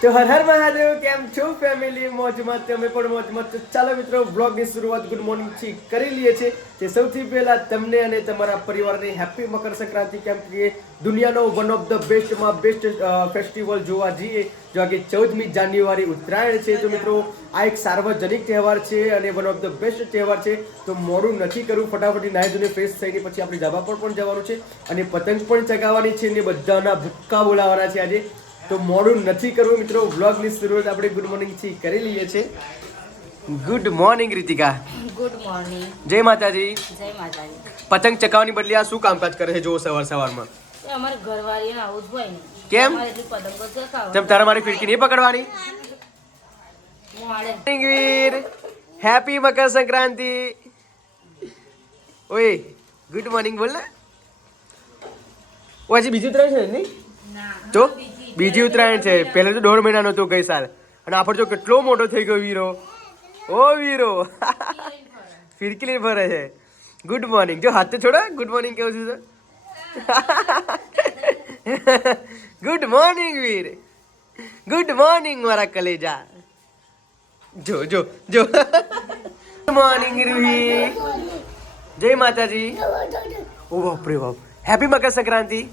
તો હર હર મહાદેવ, કેમ છો ફેમિલી મોજમાં તમે પણ મોજમાં તો ચાલો મિત્રો બ્લોગની શરૂઆત ગુડ મોર્નિંગથી કરી લઈએ છીએ. તે સૌથી પહેલા તમને અને તમારા પરિવારને હેપી મકર સંક્રાંતિ કેમ કે દુનિયાનો વન ઓફ ધ બેસ્ટમાં બેસ્ટ ફેસ્ટિવલ જોવા જઈએ. જો કે ચૌદમી જાન્યુઆરી ઉત્તરાયણ છે, તો મિત્રો, આ એક સાર્વજનિક તહેવાર છે અને વન ઓફ ધ બેસ્ટ તહેવાર છે. તો મોડું નથી કરવું, ફટાફટી નાહી ધોઈને ફ્રેશ થઈને પછી આપણે ધાબા પર પણ જવાનું છે. અને પતંગ પણ ચગાવવાની છે ને બધાના ભૂક્કા બોલાવવાના છે આજે. તો મોડું નથી કરવું મિત્રો. વ્લોગની શરૂઆત આપણે ગુડ મોર્નિંગથી કરી લઈએ છીએ. Good morning Ritika good morning જય માતાજી. જય માતાજી. પતંગ ચકાવવાની બદલે આ શું કામકાજ કરે છે? જો સવાર સવારમાં. અમારે ઘરવાળીને આવું જ હોય કેમ? તેમ તારા મારી ફિરકી નહીં પકડવાની? વીર. હેપી મકર સંક્રાંતિ. ઓય ગુડ મોર્નિંગ બોલ ને. ઓ હજી બીજું ત્રણ છે નહીં? તો બીજી ઉત્તરાયણ છે. પહેલા તો દોઢ મહિનાનો હતો ગઈ સાલ. અને આપણે જો કેટલો મોટો થઈ ગયો વીરો. ઓ વીરો. ફિરકીલી ભરે ફરે છે. ગુડ મોર્નિંગ જો હાથ તો છોડો. ગુડ મોર્નિંગ કેવું છું good morning Veer. Good morning મારા કલેજા. જો જો જો. ગુડ મોર્નિંગ રૂહી જય માતાજી. ઓ બાપ રે બાપ. હેપી મકર સંક્રાંતિ.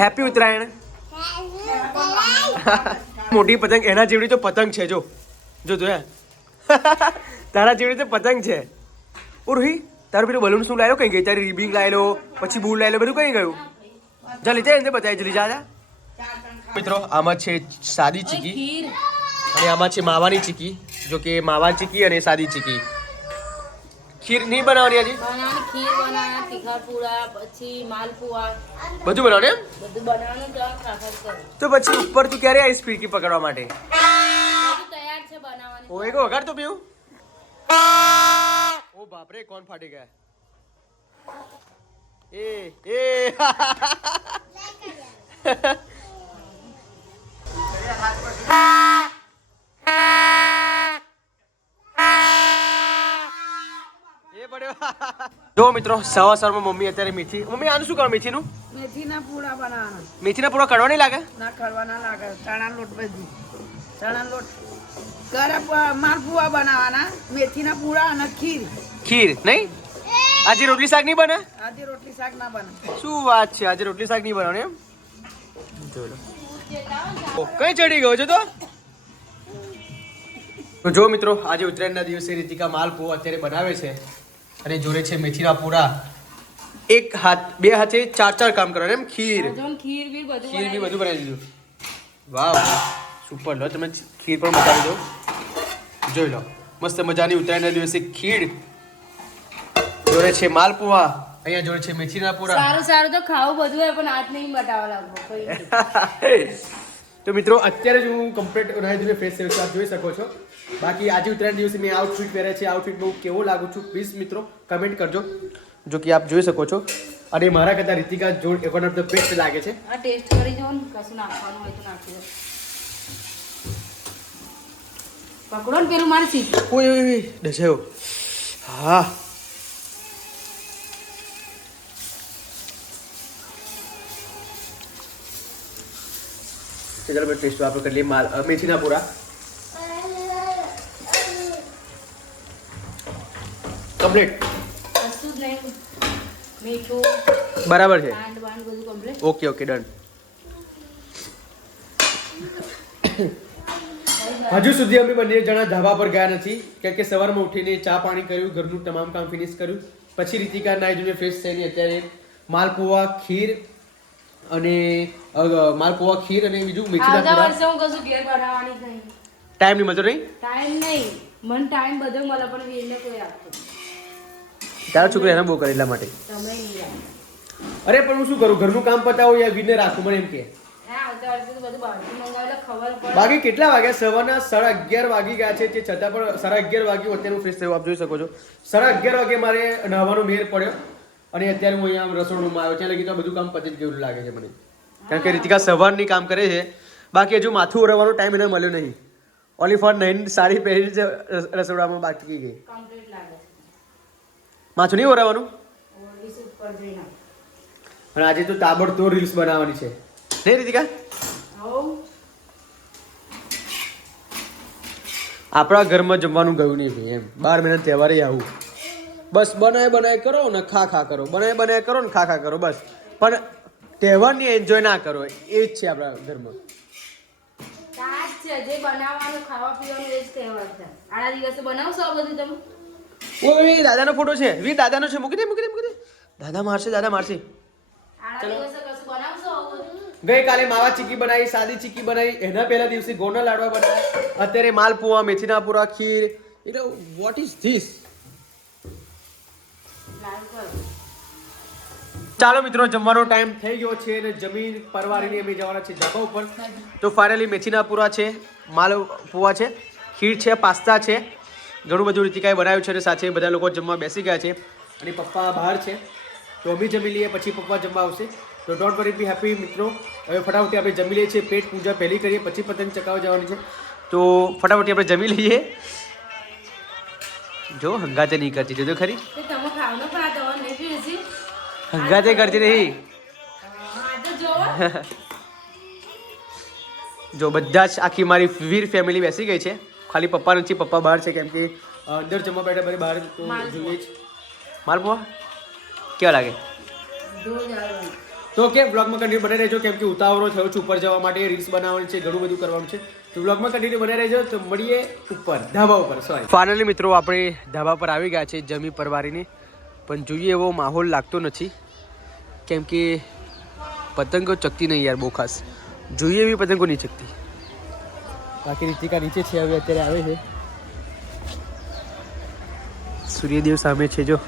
હેપી ઉત્તરાયણ. મોટી પતંગ એના જેવડી તો પતંગ છે જો. જો જોયા તારા જેવડી તો પતંગ છે. ઉર્હી રોહી તારું પેલું બલૂન શું લાવ્યો? કઈ ગઈ તારી રીબિંગ લાવેલો પછી બૂટ લાવેલો બધું કઈ ગયું? ચાલી જાય એને બતાવી જલ્દી જા જા. મિત્રો આમાં છે સાદી ચીકી. અને આમાં છે માવાની ચીકી. જો કે માવા ચીકી અને સાદી ચીકી. ખીર નહીં બનાવવાની હજી? ખીર બનાવવાના તીખા પછી માલપુઆ. બધું બનાવને બધું બનાવવાનું તો પછી ઉપર તું ક્યારે આવીશ ફિરકી પકડવા માટે? તૈયાર છે બનાવવાની. વગાડ તો પીવું ઓ બાપરે કોણ ફાટી ગયા? એ એ એ. જો મિત્રો સવા સવારમાં મમ્મી અત્યારે મેથી મમ્મી આનું શું કરો મેથીનું? મેથીના પૂડા બનાવવાના મેથીના પૂરા કડવા નહીં લાગે? ના કરવાના લાગે. ચણા લોટ બધું. ચણા લોટ. ઘરે માલપુઆ બનાવવાના મેથીના પૂડા અને ખીર. ખીર નહીં? આજે રોટલી શાક નહીં બને? આજે રોટલી શાક ના બને. શું વાત છે આજે રોટલી શાક નહીં બનાવવાનું એમ? કઈ ચડી ગયો છો તો? તો જો મિત્રો આજે ઉત્તરાયણના દિવસે રીતિકા માલપુઆ અત્યારે બનાવે છે. અને જોડે છે મેથીના પૂરા એક હાથ બે હાથે ચાર ચાર કામ કરવાનું એમ ખીર. ખીર બીર બધું ખીર બી બધું બનાવી દીધું. વાહ સુપર લો તમે ખીર પણ બતાવી દો. જોઈ લો મસ્ત મજાની ઉત્તરાયણના દિવસે ખીર. જોડે છે માલપુવા અહીંયા જોડે છે મેથીના પૂરા સારું સારું તો ખાવું બધું હોય પણ હાથ નહીં કઈ નહીં. તો મિત્રો અત્યારે જ હું કમ્પ્લીટ ધોઈને ફ્રેશ થયો છું આપ જોઈ શકો છો. બાકી આજે ઉત્તરાયણ દિવસે મેં આઉટફિટ પહેર્યા છે. આઉટફિટ હું કેવો લાગુ છું પ્લીઝ મિત્રો કમેન્ટ કરજો. જો કે આપ જોઈ શકો છો. અને મારા કરતાં રીતિકા જોડ વન ઓફ ધ બેસ્ટ લાગે છે. આ ટેસ્ટ કરી જો ને કશું નાખવાનું હોય તો નાખી દો. પકડો ને પેલું મારે સીધું ઓય ઓય ઓય ડસાયો હા. ચાલો ટેસ્ટ આપણે કરી લઈએ માલ અ, મેથીના પૂરા કમ્પ્લીટ બરાબર છે ઓકે ઓકે ડન હજુ સુધી અમે બંને જણા ધાબા પર ગયા નથી કારણ કે સવારમાં ઉઠીને ચા પાણી કર્યું ઘરનું તમામ કામ ફિનિશ કર્યું. પછી રીતિકા નાઈ જોઈને ફ્રેશ થઈને અત્યારે માલપુવા ખીર અને કોવા ખીર અને બીજું મેથી દાળ વર્ષે હું કશું ઘેર બનાવવાની જ નહીં. ટાઈમ નહીં મળતો નહીં? ટાઈમ નહીં. મન ટાઈમ બધો મળે પણ વીરને કોઈ આપતો તારા છોકરા એને બહુ કરે એટલા માટે. તમે અરે પણ હું શું કરું? ઘરનું કામ પતાવું યા વીરને રાખું મને એમ કે? બાકી કેટલા વાગ્યા? સવારના સાડા અગિયાર વાગી ગયા છે તે છતાં પણ સાડા અગિયાર વાગ્યું અત્યારે હું ફ્રેશ થયું. આપ જોઈ શકો છો. સાડા અગિયાર વાગે મારે નહાવાનો મેર પડ્યો. અને અત્યારે હું અહીંયા રસોડુંમાં આવ્યો છે એટલે કીધું બધું કામ પતી ગયું લાગે છે મને. કારણ કે રીતિકા સવારની કામ કરે છે. બાકી હજુ માથું ઉરવાનો ટાઈમ એને મળ્યો નહીં. ઓલી ફોર નાઇન સારી પહેરી છે રસોડામાં બાકી ગઈ. માથું નહીં ઉરાવાનું પણ આજે તો તાબડતોડ રીલ્સ બનાવવાની છે. નહીં રીતિકા? આપણા ઘરમાં જમવાનું ગયું નહીં એમ. બાર મહિના તહેવારે આવું. બસ બનાય બનાય કરો ને ખા ખા કરો. બનાય બનાય કરો ને ખા ખા કરો બસ. પણ તહેવારની એન્જોય ના કરો એ જ છે આપણા ધર્મ. આ જ જે બનાવવાનું ખાવા પીવાનું એ જ તહેવાર છે. આના દિવસે બનાવશો આ બધું તમે? ઓય દાદાનો ફોટો છે. વી દાદાનો છે. મૂકી દે મૂકી દે મૂકી દે. દાદા મારશે દાદા મારશે. બધું? ગઈકાલે માવા ચીકી બનાવી સાદી ચીકી બનાવી. એના પહેલા દિવસે ગોના લાડવા બનાવ્યા. અત્યારે માલપુઆ મેથીના પૂરા ખીર. એટલે વોટ ઇઝ ધીસ ચાલો મિત્રો, જમવાનો ટાઈમ થઈ ગયો છે અને જમીન પરવારીને અમે જવાના છે ધાબા ઉપર. તો ફાઇનલી મેથીના પૂરા છે, માલ પૂવા છે, ખીર છે, પાસ્તા છે, ઘણું બધું રીતિકાએ બનાવ્યું છે અને સાથે બધા લોકો જમવા બેસી ગયા છે અને પપ્પા બહાર છે. તો અમે જમી લઈએ, પછી પપ્પા જમવા આવશે. તો ડોન્ટ વરી બી હેપી મિત્રો. હવે ફટાફટી આપણે જમી લઈએ છીએ, પેટ પૂજા પહેલી કરીએ, પછી પતંગ ચકાવવા જવાની છે. તો ફટાફટી આપણે જમી લઈએ. જો, હંગાતે નહીં કરતી, જો ખરી. હંગાતે કરતી જોવો જો બધા જ આખી મારી વીર ફેમિલી બેસી ગઈ છે. ખાલી પપ્પા નથી પપ્પા બહાર છે કેમ કે અંદર જમવા બેઠા બધી બહાર જોઈએ જ. માલપુઆ કેવા લાગે? તો કે બ્લોગમાં કન્ટિન્યુ બને રહેજો કેમ કે ઉતાવળો થયો છે ઉપર જવા માટે રીલ્સ બનાવવાની છે ઘણું બધું કરવાનું છે. તો બ્લોગમાં કન્ટિન્યુ બને રહેજો તો મળીએ ઉપર ધાબા ઉપર સોરી ફાઇનલી મિત્રો આપણે ધાબા પર આવી ગયા છે જમી પરવારીની. પણ જોઈએ એવો માહોલ લાગતો નથી. કેમ કે પતંગો ચકતી નહીં યાર બહુ ખાસ. જોઈએ એવી પતંગો નહીં ચકતી બાકી રીતિકા નીચે છે, હવે અત્યારે આવે છે. સૂર્યદેવ સામે છે જો.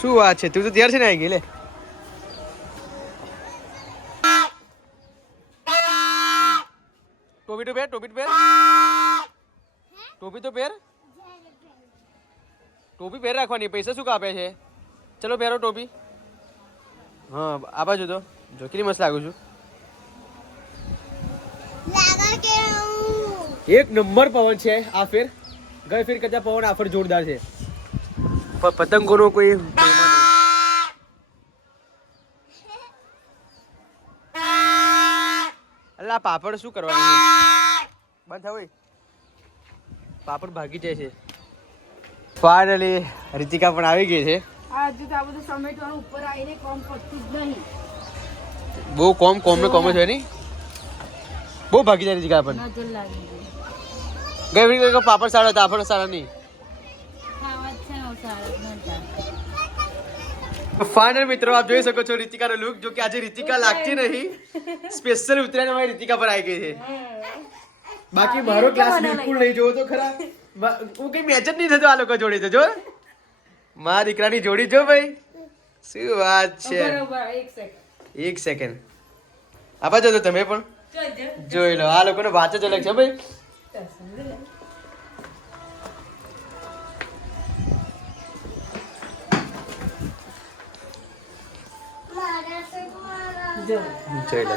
શું વાત છે? તું તો તૈયાર છે ને આવી ગઈ લે. ટોપી તો પહેર, ટોપી તો પહેર. ટોપી તો પહેર. ટોપી પહેર રાખવાની પૈસા શું કાપે છે? ચલો પહેરો ટોપી. હા આ બાજુ તો. જો કેટલી મસ્ત લાગુ છું. એક નંબર પવન છે આ ફેર. ગઈ ફેર કરતા પવન આફર જોરદાર છે. પતંગોનો કોઈ અલા પાપડ શું કરવાનું? બંધ ઓય. પાપડ ભાગી જાય છે. ફાઇનલી રીતિકા પણ આવી ગઈ છે. હજુ તો આ બધું સમેટવાનું ઉપર આવીને કોમ પડતું જ નહીં. બહુ કોમ કોમ ને કોમ છે નહીં. બહુ ભાગી જાય રીતિકા પણ. ગઈ. ગઈ પાપડ સારા હતા પાપડ સારા નહીં. ફાઇનલ મિત્રો આપ જોઈ શકો છો રીતિકાનો લુક જો કે આજે રીતિકા લાગતી નહીં. સ્પેશિયલ ઉતરાયણ અમારી રીતિકા પર આવી ગઈ છે. બાકી મારો ક્લાસ બિલકુલ નહીં જોવો તો ખરા. હું કઈ મેચ જ નહીં થતો આ લોકો જોડે તો જો. મારા દીકરાની જોડી જો ભાઈ. શું વાત છે? એક સેકન્ડ આપા જજો તમે પણ. જોઈ લો આ લોકોનો વાત જ અલગ છે ભાઈ. જોઈ લો.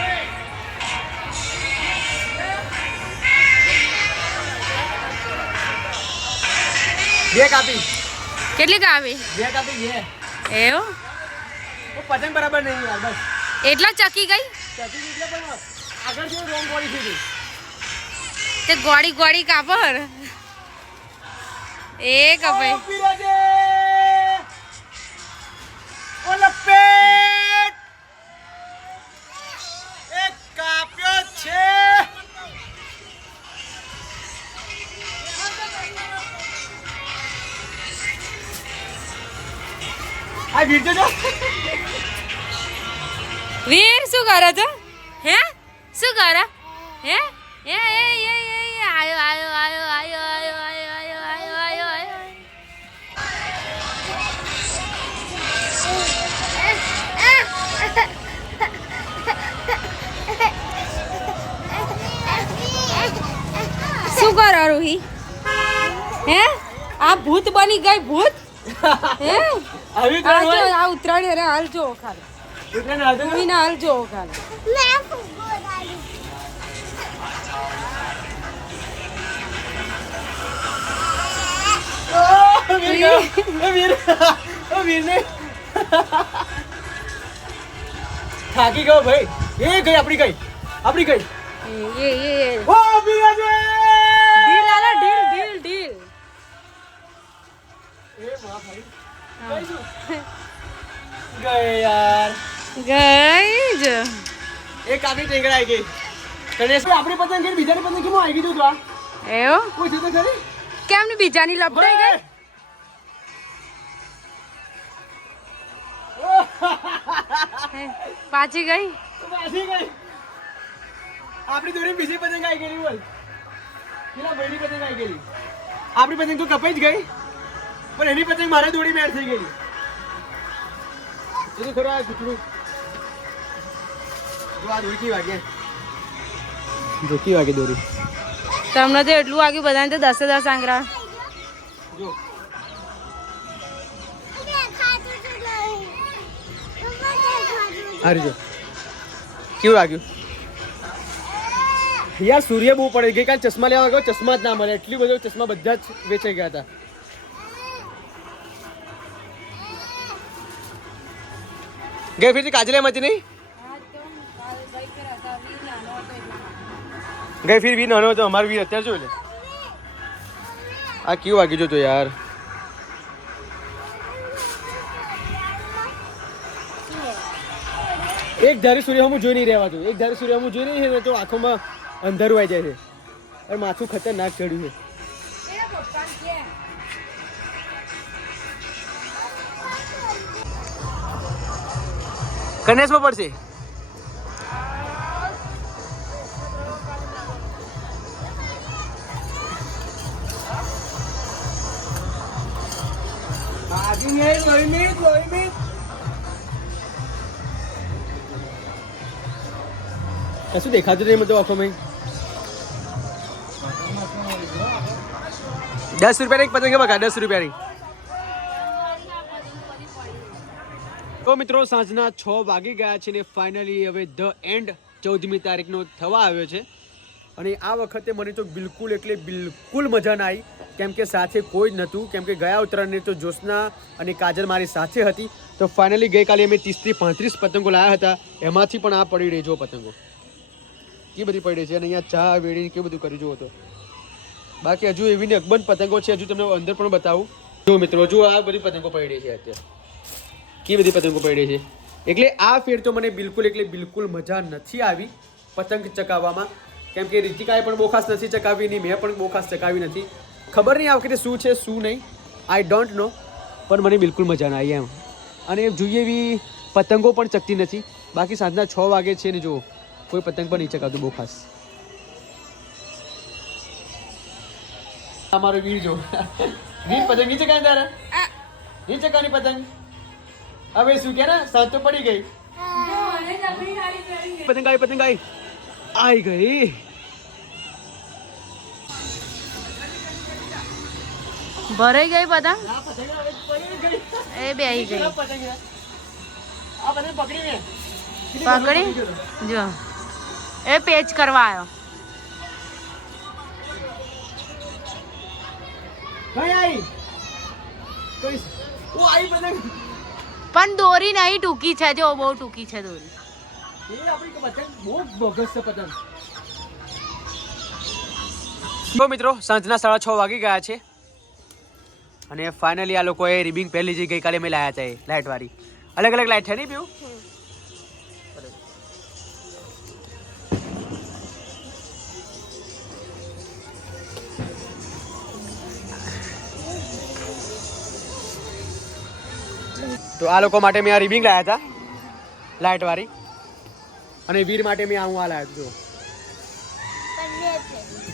બે કાપી. કેટલી કાપી? બે કાપી બે. એવો? ઓ પતંગ બરાબર નહીં યાર બસ. એટલા ચકી ગઈ? ચકી એટલે પણ આગળ જે રોંગ ગોળી થઈ તે. ગોળી ગોળી કાપડ એ કપાઈ કરે છે હે? શું કરે? હે? એ એ એ એ આયો આયો આયો આયો આયો આયો આયો આયો આયો આયો. શું કરો રૂહી? હે? આ ભૂત બની ગઈ ભૂત? હે? આવી આ ઉત્તરાયણ અરે હાલ જો ખાલી. રૂહીના હાલ જો. ખાલી થાકી ગયો ભાઈ. એ ગઈ આપણી ગઈ. આપણી ગઈ. એ એ ઓ બિરાજે ઢીલ આલા એ માં ભાઈ. ગઈ યાર. ગઈ જ. એક આપણી ટેંગડાઈ ગઈ. ગણેશ આપણી પતંગ ગઈ બીજાની પતંગ કેમ આવી ગયું તું તો એવો? કોઈ તો ખરી કેમની બીજાની લપટાઈ ગઈ? પાછી ગઈ? પાછી ગઈ. આપણી દોરી બીજી પતંગ આવી ગયેલી બોલ. પેલા ભાઈની પતંગ આવી ગઈ આપણી પતંગ તો કપાઈ જ ગઈ પણ એની પતંગ મારે દોડી મેળ થઈ ગઈ એ તો ખરો આ કૂતરું જો આ દોરી કેવી વાગે દોરી. તમને તો એટલું વાગ્યું બધાને તો દસે દસ આંગરા જો. હારી જો. કેવું લાગ્યું? યાર સૂર્ય બહુ પડે. ગઈકાલ ચશ્મા લેવા ગયો ચશ્મા જ ના મળે. એટલી બધો ચશ્મા બધા જ વેચાઈ ગયા હતા. ગઈ ફીરથી કાજલે મચ નહીં? ગઈ ફીર વીર નાનો હતો, અમારો વીર અત્યારે જોઈ લે. આ કેવું વાગી જોતો યાર? એક ધારી સૂર્ય હું જોઈ નહીં રહેવાતું એક ધારી સૂર્ય હું જોઈ નહીં તો આંખોમાં અંધારું આવી જાય છે. અને માથું ખતરનાક ચડ્યું છે. ગણેશમાં પડશે. કશું દેખાતું નહીં મને તો મેં દસ રૂપિયાની એક પતંગ બકા દસ રૂપિયાની? તો મિત્રો સાંજના છ વાગી ગયા છે ને ફાઇનલી હવે ધ એન્ડ ચૌદમી તારીખનો થવા આવ્યો છે. અને આ વખતે મને તો બિલકુલ એટલે બિલકુલ મજા ના આવી. કેમ કે સાથે કોઈ જ નહોતું. કેમ કે ગયા ઉત્તરાયણને તો જ્યોત્સના અને કાજલ મારી સાથે હતી. તો ફાઇનલી ગઈકાલે અમે ત્રીસથી પાંત્રીસ પતંગો લાવ્યા હતા. એમાંથી પણ આ પડી રહી જો પતંગો. કે બધી પડી છે? અને અહીંયા ચા, વેડીને કેવું બધું કરી જુઓ તો. બાકી હજુ એવી ને અકબંધ પતંગો છે, હજુ તમને અંદર પણ બતાવું. જો મિત્રો જો આ બધી પતંગો પડી છે અત્યારે. કે બધી પતંગો પડી છે? એટલે આ ફેર તો મને બિલકુલ એટલે બિલકુલ મજા નથી આવી પતંગ ચકાવવામાં. કેમ કે રીતિકાએ પણ બહુ ખાસ નથી ચકાવી, નહીં મેં પણ બહુ ખાસ ચકાવી નથી. ખબર નહીં આ વખતે શું છે શું નહીં. આઈ ડોન્ટ નો પણ મને બિલકુલ મજા ના આવી એમ. અને જોઈએ એવી પતંગો પણ ચકતી નથી. બાકી સાંજના છ વાગે છે ને જો કોઈ પતંગ પણ નહીં ચકાવતું બહુ ખાસ. અમારો વીર જો. વીર પતંગ નીચે ચકાવી તારે? નીચે કાની પતંગ? હવે શું કે ને સાંજ તો પડી ગઈ. પતંગ આવી પતંગ આવી. આવી ગઈ. ભરાઈ ગઈ બધા? એ બેહી ગઈ. પકડી? જો. એ પેચ કરવા આવ્યો કઈ આવી કઈ ઓ આવી પતંગ પણ દોરી નહીં ટૂંકી છે જો બહુ ટૂંકી છે દોરી. એ આપણી પતંગ બહુ બોગસ છે પતંગ તો મિત્રો સાંજના સાડા છ વાગી ગયા છે. અને ફાઇનલી આ લોકોએ રિબિંગ પહેલી જે ગઈકાલે મેં લાયા છે લાઇટ વાળી અલગ અલગ લાઇટ છે નહીં પીવું? તો આ લોકો માટે મેં આ રિબિંગ લાયા હતા લાઇટ વાળી અને વીર માટે મેં આવું આ લાવ્યો છું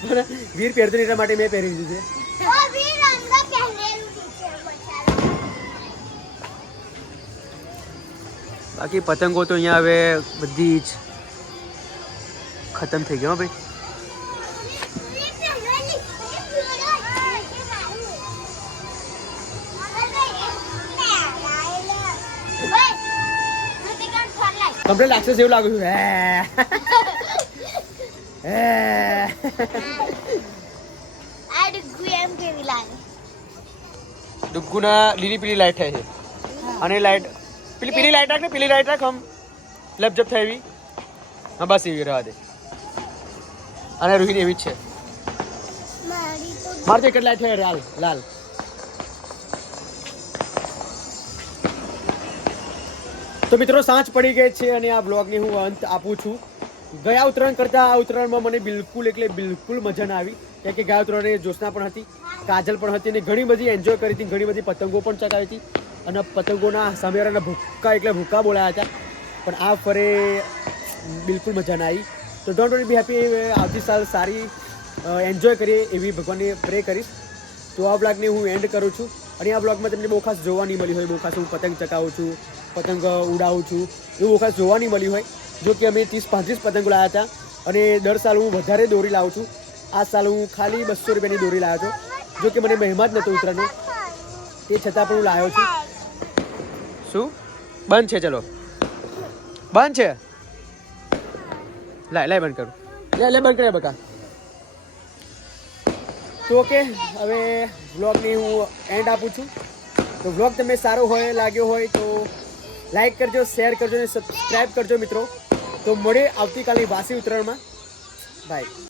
વીર પહેરતી એટલા માટે મેં પહેરી દીધું છે. बाकी पतंगों तो अँ हमें बदीज खत्म थी गए भाई लीली पीली लाइट है लाइट પેલી પીલી લાઈટ રાખ ને પીલી લાઈટ રાખ આમ. લપજપ થાય એવી. હા બસ એવી રહેવા દે. અને રોહિણી એવી જ છે. મારી તો એક જ લાઈટ લાલ લાલ. તો મિત્રો સાંજ પડી ગઈ છે અને આ બ્લોગની હું અંત આપું છું. ગયા ઉત્તરાયણ કરતાં આ ઉત્તરાયણમાં મને બિલકુલ એટલે બિલકુલ મજા ના આવી. કારણ કે ગયા ઉત્તરાયણે જોશના પણ હતી કાજલ પણ હતી અને ઘણી બધી એન્જોય કરી હતી ઘણી બધી પતંગો પણ ચગાવી હતી. અને પતંગોના સામેવાળાના ભૂક્કા એટલે ભૂક્કા બોલાયા હતા. પણ આ ફરે બિલકુલ મજા ના આવી. તો ડોન્ટ વરી બી હેપી આવતી સાલ સારી એન્જોય કરીએ એવી ભગવાનને પ્રે કરીશ. તો આ બ્લોગને હું એન્ડ કરું છું. અને આ બ્લોગમાં તમને બહુ ખાસ જોવા નહીં મળી હોય, બહુ ખાસ હું પતંગ ચકાવું છું, પતંગ ઉડાવું છું, એવું બહુ ખાસ જોવા નહીં મળી હોય. જો કે અમે ત્રીસ પાંત્રીસ પતંગો લાવ્યા હતા. અને દર સાલ હું વધારે દોરી લાવું છું. આ સાલ હું ખાલી બસો રૂપિયાની દોરી લાવ્યો છું. જો કે મને મહેમાન નહોતો ઉતરાનો તે છતાં પણ હું લાવ્યો છું. શું બંધ છે, ચલો. બંધ છે? લાય લાય બંધ કરું. લે લે, બંધ કરે બકા. તો ઓકે, હવે વ્લોગની હું એન્ડ આપું છું. તો વ્લોગ તમને સારો હોય, લાગ્યો હોય તો લાઈક કરજો, શેર કરજો અને સબસ્ક્રાઈબ કરજો મિત્રો. તો મળે આવતીકાલની વાસી ઉત્તરાયણમાં બાય